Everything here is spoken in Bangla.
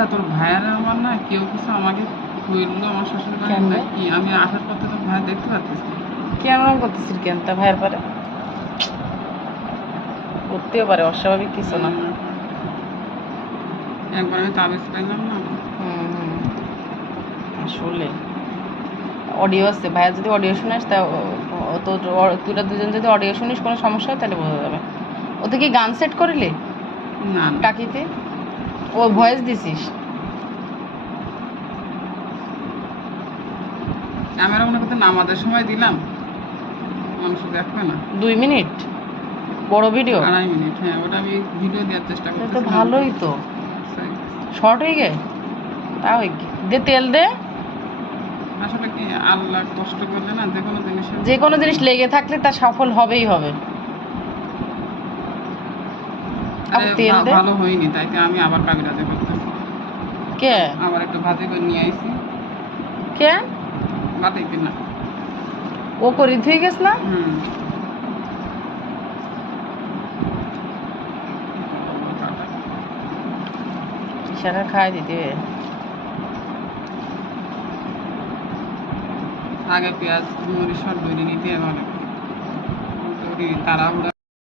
আচ্ছা তোর ভাইয়ের আমার না কেউ কিছু আমাকে কইলো আমার শ্বশুর বাড়ি কেন? নাকি আমি আসার পথে তো ভাই দেখতে পাচ্ছিস না। কেমন করতেছিস কেন তা ভাইয়ের পারে করতেও পারে, অস্বাভাবিক কিছু না। একবার আমি তাবিজ পাইলাম না। হুম, আসলে অডিও আছে, ভাইয়া যদি অডিও শুনিস তা তো তোরা দুজন যদি অডিও শুনিস কোনো সমস্যা হয় তাহলে বোঝা যাবে। ওতে কি গান সেট করলি না না টাকিতে? ও ভয়েস দিছিস? ক্যামেরা মনে করতে নামাজের সময় দিলাম, মানুষ দেখবে না। 2 মিনিট বড় ভিডিও? 2.5 মিনিট, হ্যাঁ ওটা আমি ভিডিও দেওয়ার চেষ্টা তো করতেছি। ভালোই তো, শর্ট হয়ে গে তাও দে তেল দে। আসলে কি আল্লাহ কষ্ট করলে না যে কোনো জিনিসের যে কোনো জিনিস লেগে থাকলে তা সফল হবেই হবে। আরে তেল দে। ভালো হয়নি তাইতে আমি আবার কাবিরাতে করতেছি। কে? আবার একটু ভাতে করে নিয়ে আইছি। কে? ভাতে কিনা ও করি ধুয়ে গেছ না? সেটা খাই দিতে আগে পেঁয়াজ মরিচ সব ধরে নিতে হবে, তাড়াহুড়া